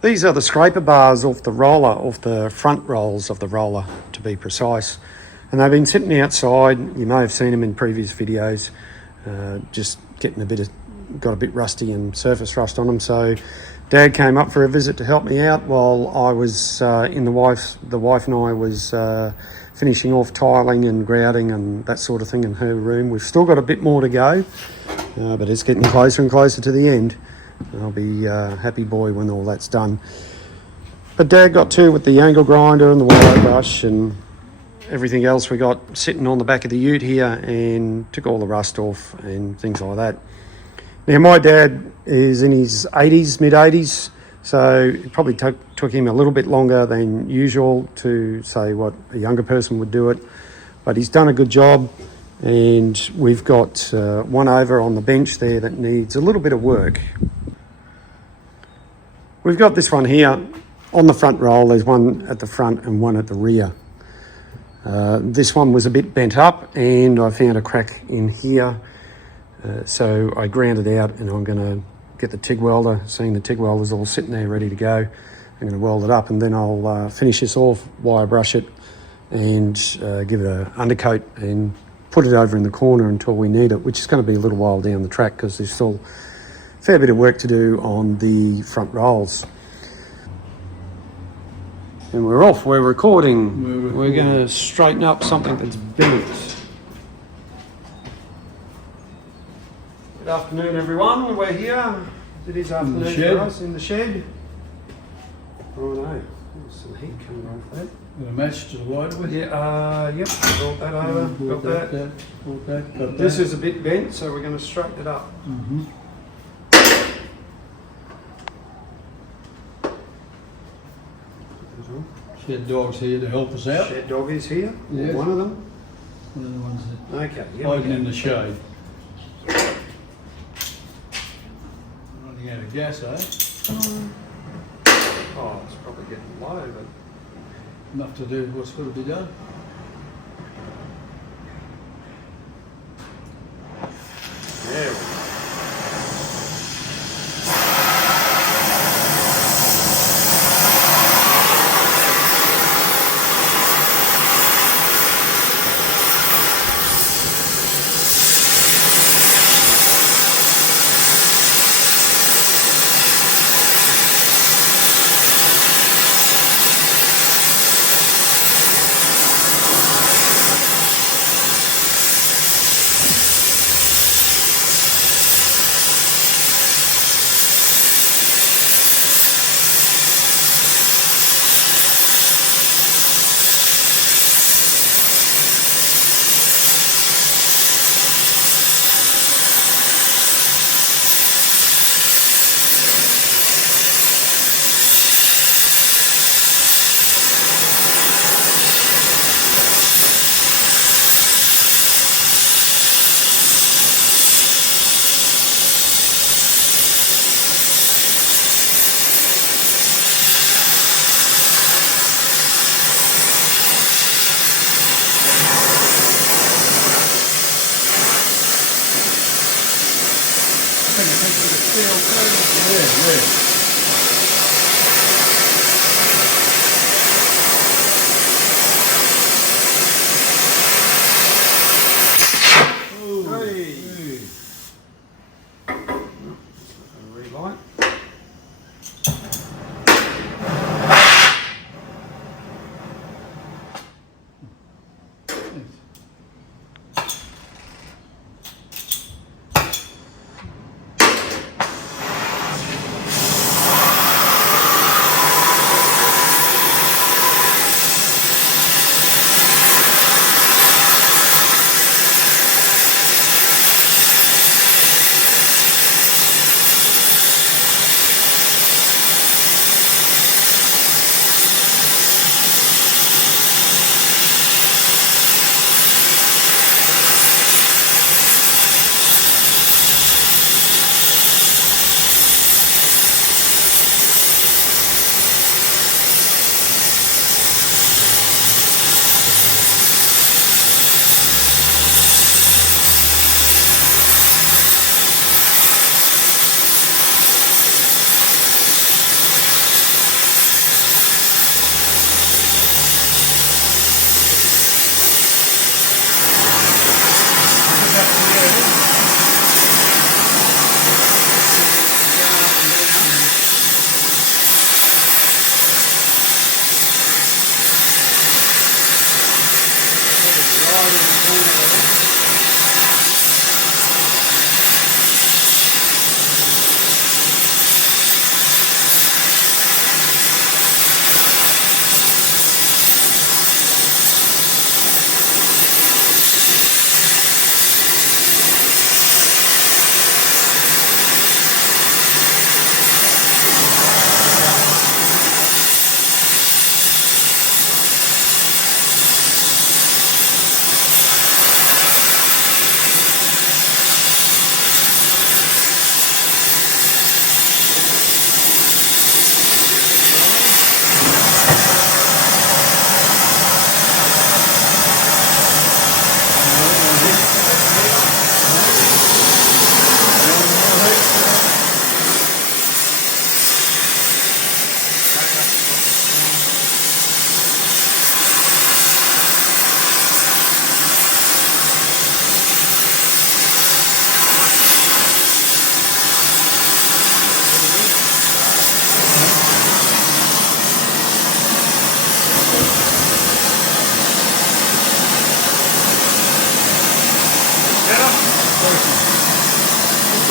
These are the scraper bars off the roller, off the front rolls of the roller to be precise. And they've been sitting outside. You may have seen them in previous videos, just getting got a bit rusty and surface rust on them. So Dad came up for a visit to help me out while I was the wife and I was finishing off tiling and grouting and that sort of thing in her room. We've still got a bit more to go, but it's getting closer and closer to the end. I'll be a happy boy when all that's done. But Dad got to with the angle grinder and the wire brush and everything else we got sitting on the back of the ute here, and took all the rust off and things like that. Now my dad is in his 80s, mid-80s, so it probably took him a little bit longer than usual to say what a younger person would do it, but he's done a good job. And we've got one over on the bench there that needs a little bit of work. We've got this one here on the front roll. There's one at the front and one at the rear. This one was a bit bent up and I found a crack in here. So I ground it out and I'm going to get the TIG welder, seeing the TIG welder's all sitting there ready to go. I'm going to weld it up and then I'll finish this off, wire brush it and give it an undercoat and put it over in the corner until we need it, which is going to be a little while down the track because there's still a fair bit of work to do on the front rolls. And we're off, we're recording. We're going to straighten up something that's bent. Good afternoon everyone, we're here. It is afternoon for us in the shed. Oh no, there's some heat coming off that. A match to the light with? Yeah, yep, brought that over, got that. This is a bit bent, so we're going to straighten it up. Mm-hmm. Shed Dog's here to help us out. Shed Dog is here, yeah. One of them. One of the ones that hiding in the shade. Running out of gas, eh? Oh, it's probably getting low, but enough to do what's got to be done. Yeah.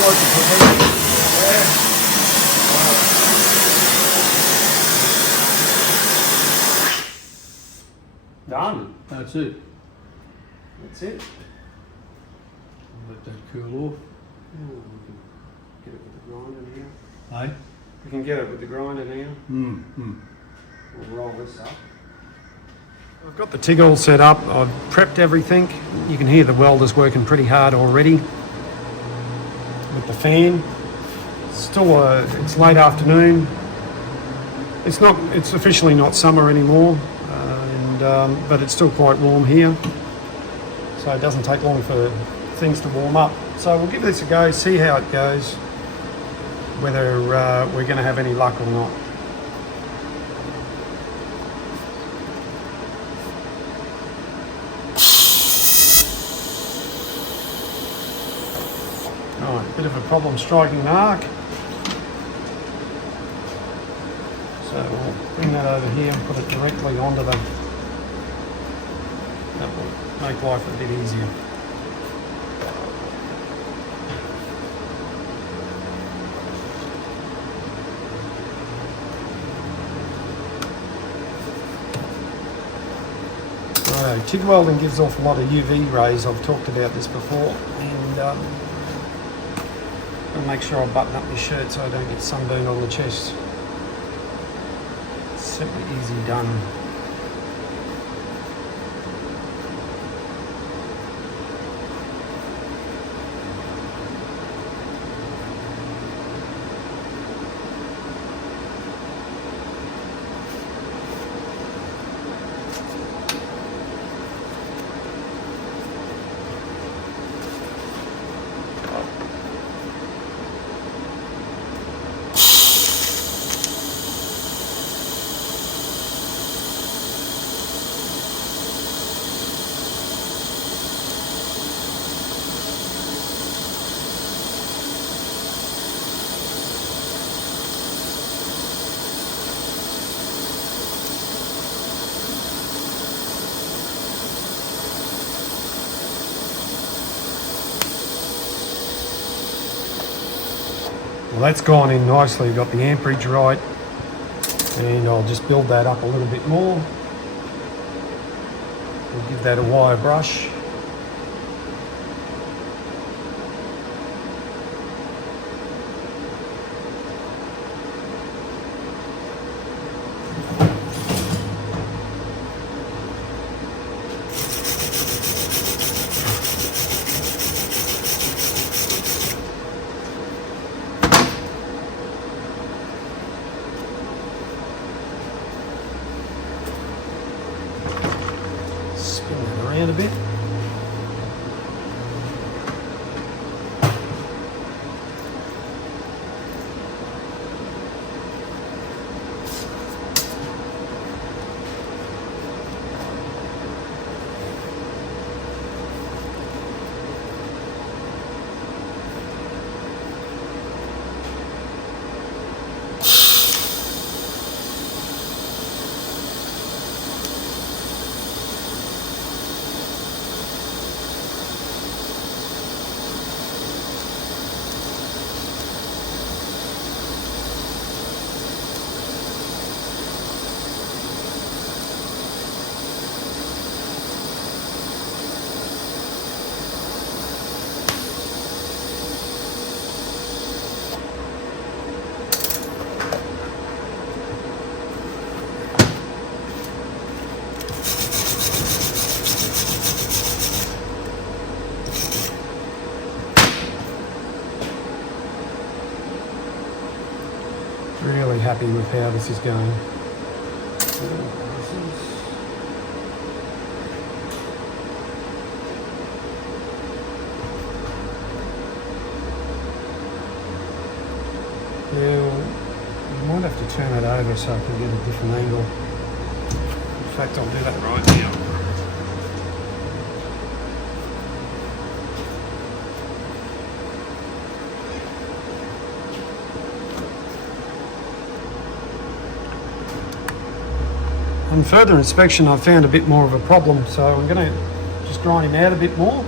like to prepare it. Yeah. Done. That's it. That's it. Let that cool off. Oh, we can get it with the grinder now. Hey? We can get it with the grinder now. We'll roll this up. I've got the TIG all set up. I've prepped everything. You can hear the welders working pretty hard already with the fan. Still, it's late afternoon. It's officially not summer anymore, but it's still quite warm here. So it doesn't take long for things to warm up. So we'll give this a go, see how it goes, whether we're going to have any luck or not. Right, bit of a problem striking the arc. So we'll bring that over here and put it directly onto them. That will make life a bit easier. TIG welding gives off a lot of UV rays. I've talked about this before, and I'll make sure I button up my shirt so I don't get sunburned on the chest. It's simply easy done. Well, that's gone in nicely. We've got the amperage right, and I'll just build that up a little bit more. We'll give that a wire brush. Spin that around a bit. Really happy with how this is going. Yeah, you might have to turn it over so I can get a different angle. In fact, I'll do that right now. On further inspection, I found a bit more of a problem, so I'm going to just grind him out a bit more.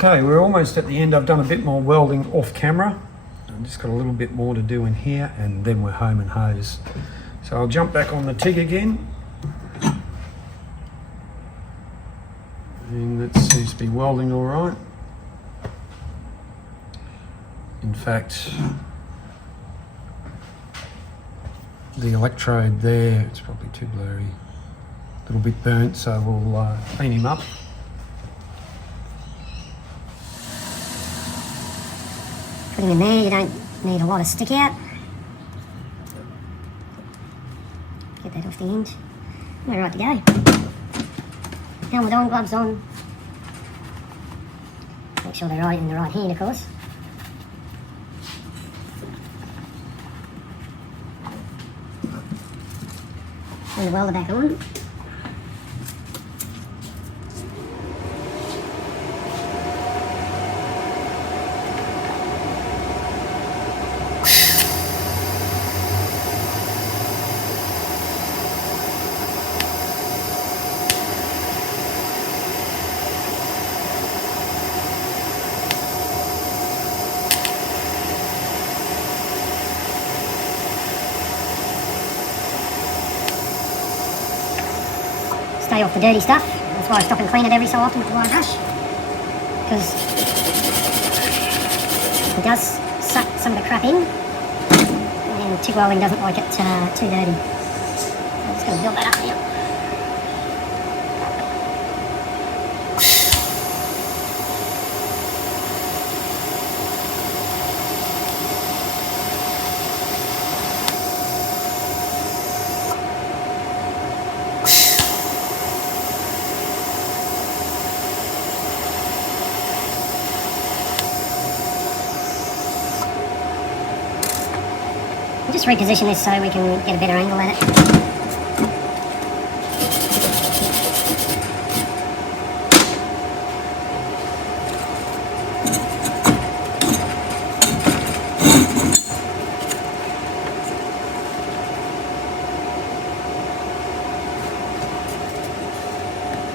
Okay, we're almost at the end. I've done a bit more welding off camera. I've just got a little bit more to do in here, and then we're home and hose. So I'll jump back on the TIG again. And that seems to be welding all right. In fact, the electrode there, it's probably too blurry, a little bit burnt, so we'll clean him up. Put him in there, you don't need a lot of stick out. Get that off the end. We're right to go. Helmet on, gloves on. Make sure they're right in the right hand, of course. Turn the welder back on. Stay off the dirty stuff. That's why I stop and clean it every so often with the wire brush, because it does suck some of the crap in, and TIG welding doesn't like it too dirty. I'm just going to build that up now. Just reposition this so we can get a better angle at it.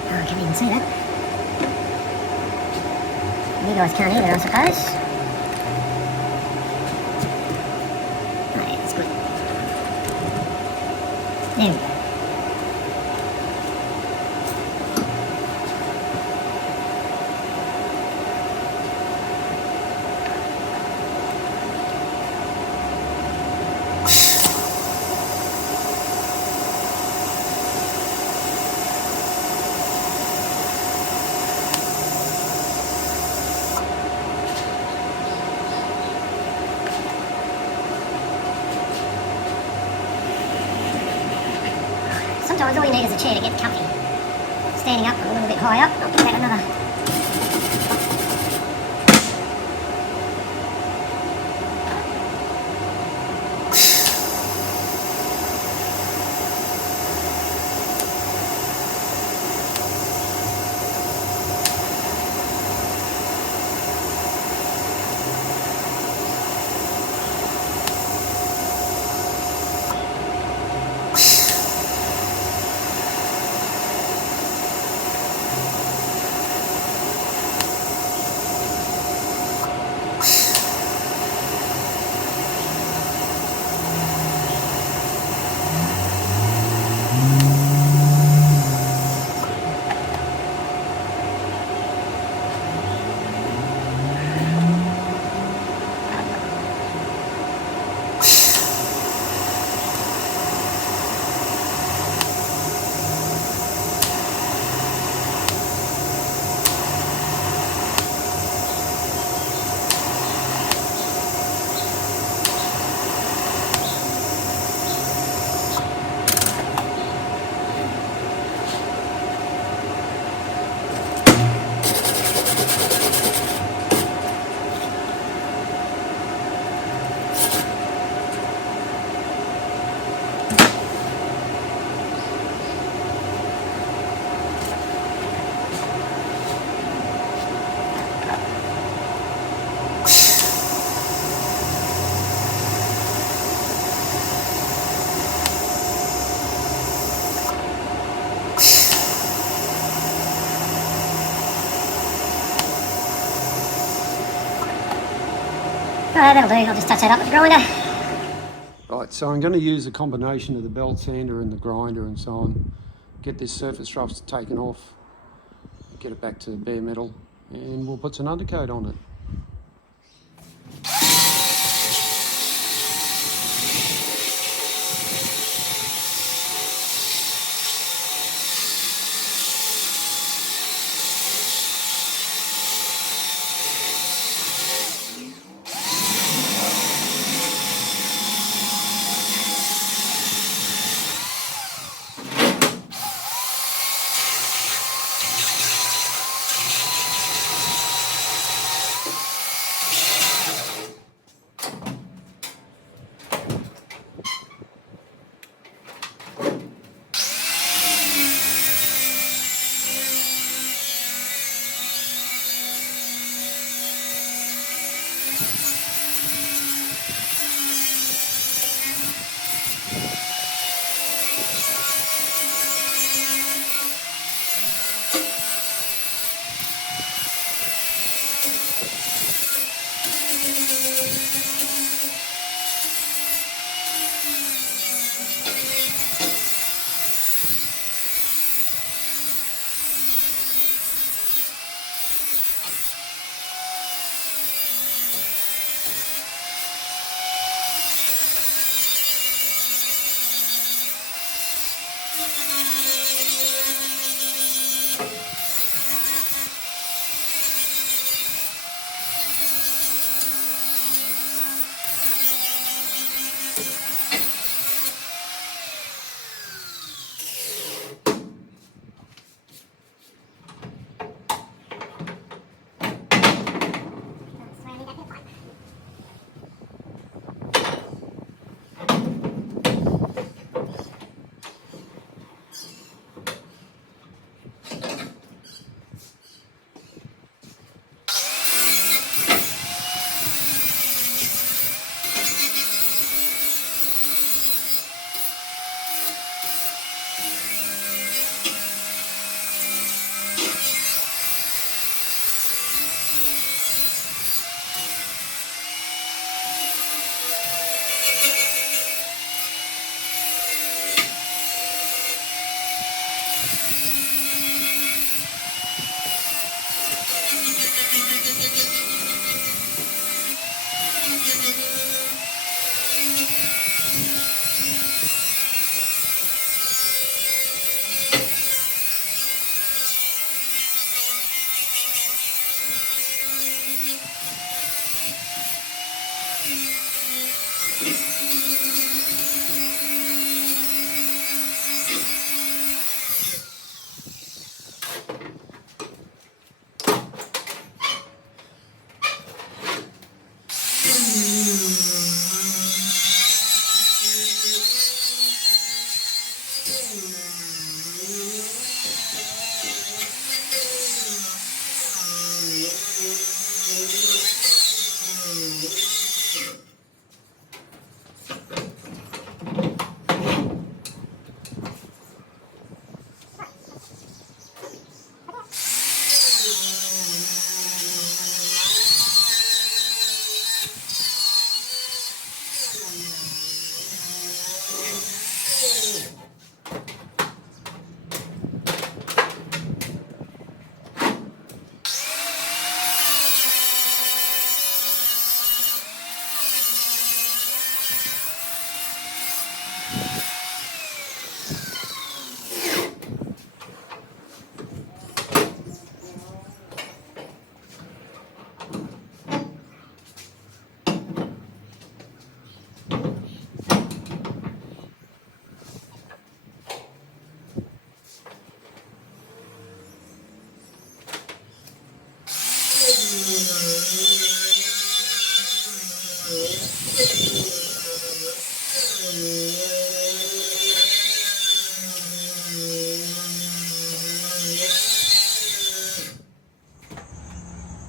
Oh, I can't even see that. You guys can't either, I suppose. There we go. Sometimes all you need is a chair to get comfy. Standing up, a little bit high up, I'll get back another. Right, that'll do. I'll just touch that up with the grinder. Right, so I'm going to use a combination of the belt sander and the grinder and so on. Get this surface rust taken off, get it back to bare metal, and we'll put some undercoat on it.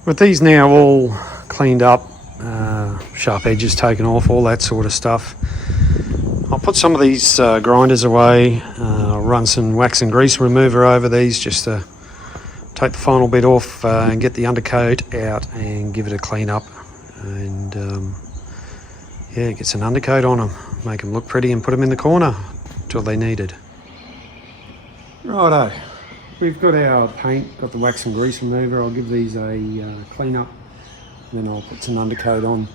With these now all cleaned up, sharp edges taken off, all that sort of stuff, I'll put some of these grinders away. I'll run some wax and grease remover over these just to take the final bit off and get the undercoat out and give it a clean up. and yeah, get some undercoat on them, make them look pretty and put them in the corner. That's what they needed. Righto, we've got our paint, got the wax and grease remover. I'll give these a clean up, and then I'll put some undercoat on.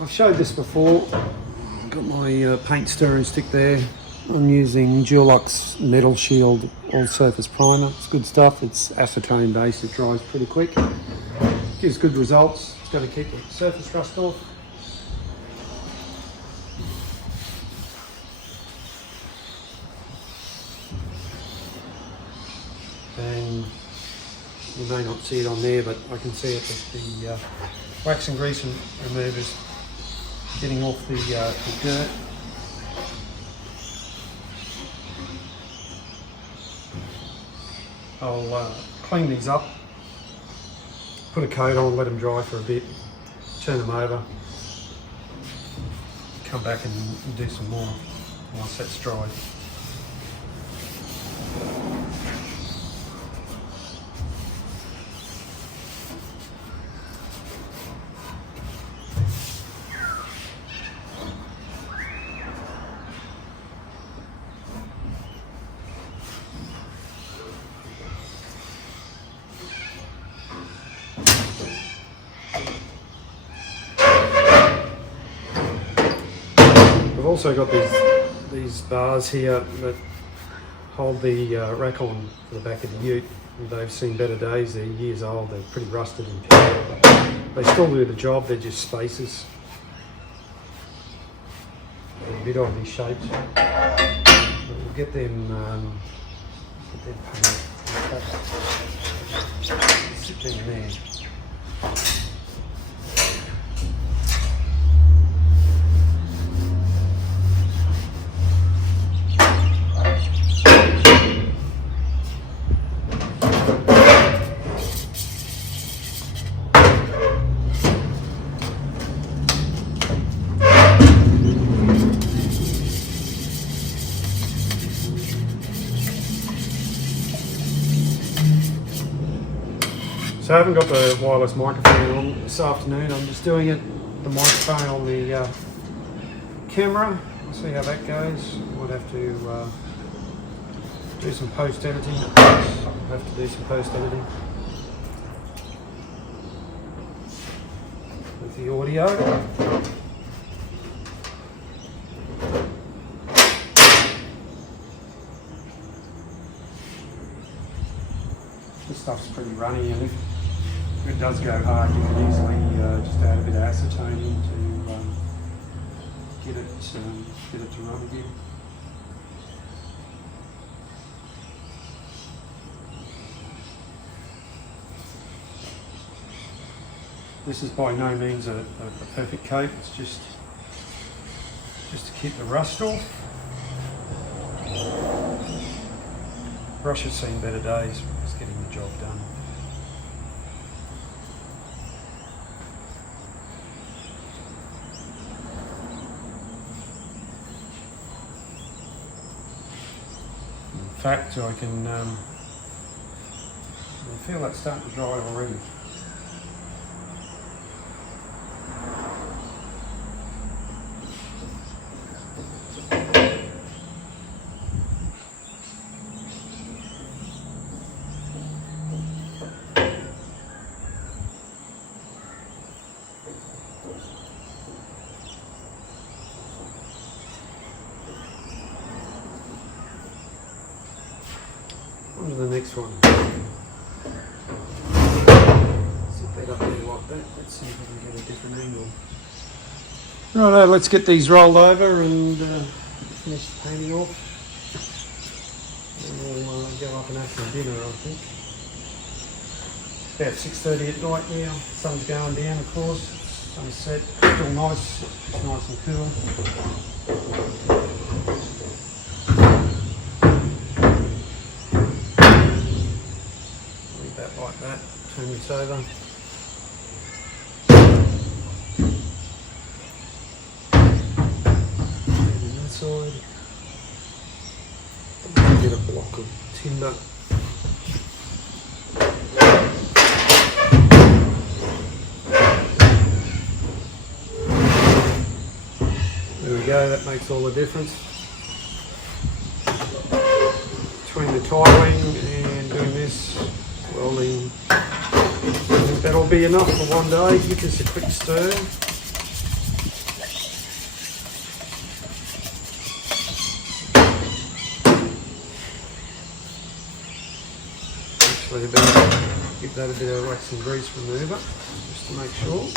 I've showed this before. I've got my paint stirring stick there. I'm using Dulux Metal Shield All Surface Primer. It's good stuff. It's acetone based. It dries pretty quick. Gives good results. It's going to keep the surface rust off. And you may not see it on there, but I can see it that the wax and grease removers getting off the dirt. I'll clean these up, put a coat on, let them dry for a bit, turn them over, come back and do some more once that's dried. I've also got these bars here that hold the rack on for the back of the ute. They've seen better days. They're years old. They're pretty rusted and peeled, but they still do the job. They're just spacers. They're a bit oddly shaped. But we'll get them painted. Sit them in there. So I haven't got the wireless microphone on this afternoon. I'm just doing the microphone on the camera. We'll see how that goes. Might have to do some post editing. With the audio. This stuff's pretty runny, and if it does go hard, you can easily just add a bit of acetone in to get it to run again. This is by no means a perfect coat. It's just to keep the rust off. Brush has seen better days. It's getting the job done. In fact, I can feel that starting to dry already. On to the next one. Sit that up there like that. Let's see if we can get a different angle. Righto, let's get these rolled over and finish the painting off. And we'll go up and have some dinner, I think. It's about 6:30 at night now. Sun's going down, of course. Sun's set. Still nice. It's nice and cool. Like that, turn this over. And that side. Get a block of timber. go, that makes all the difference. Between the tiling and doing this, welding, that'll be enough for one day. Give this a quick stir. Actually, give that a bit of wax and grease remover, just to make sure.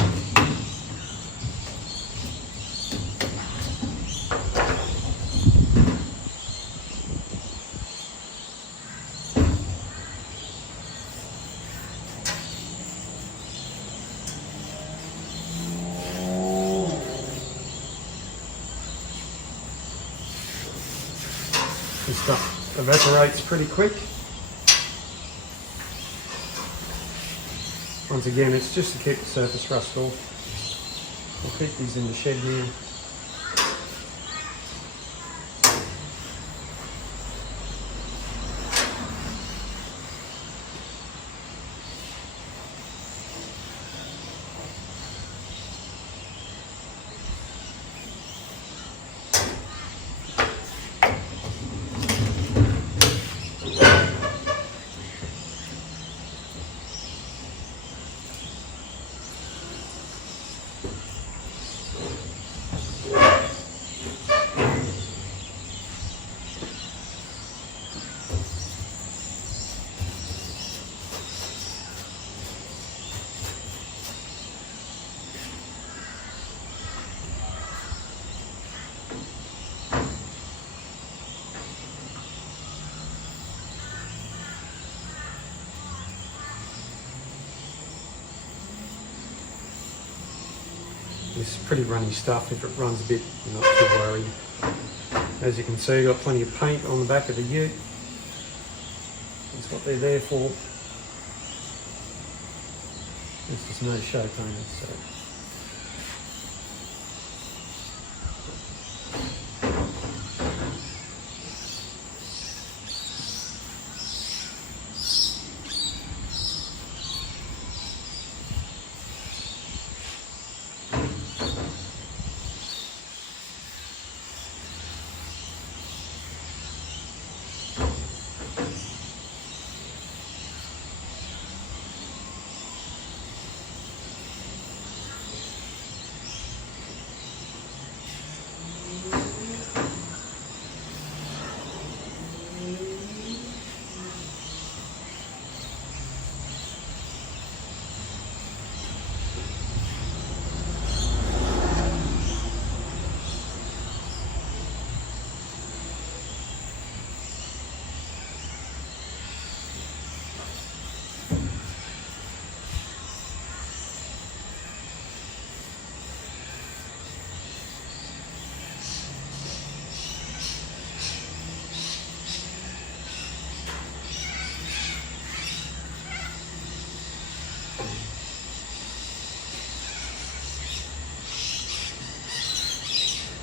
This stuff evaporates pretty quick. Once again, it's just to keep the surface rust off. We'll keep these in the shed here. This is pretty runny stuff. If it runs a bit, you're not too worried. As you can see, got plenty of paint on the back of the ute. That's what they're there for. This is no show painted, so.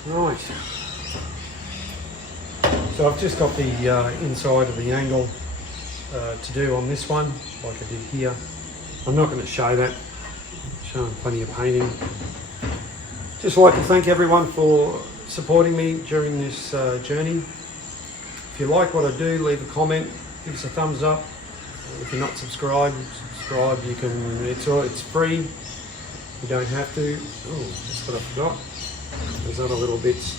Right, so I've just got the inside of the angle to do on this one, like I did here. I'm not going to show that, I'm showing plenty of painting. Just like to thank everyone for supporting me during this journey. If you like what I do, leave a comment, give us a thumbs up. If you're not subscribed, subscribe. You can. It's free. You don't have to. Oh, that's what I forgot. There's other little bits.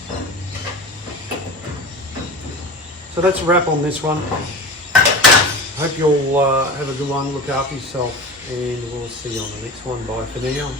So that's a wrap on this one. Hope you'll have a good one, look after yourself, and we'll see you on the next one. Bye for now.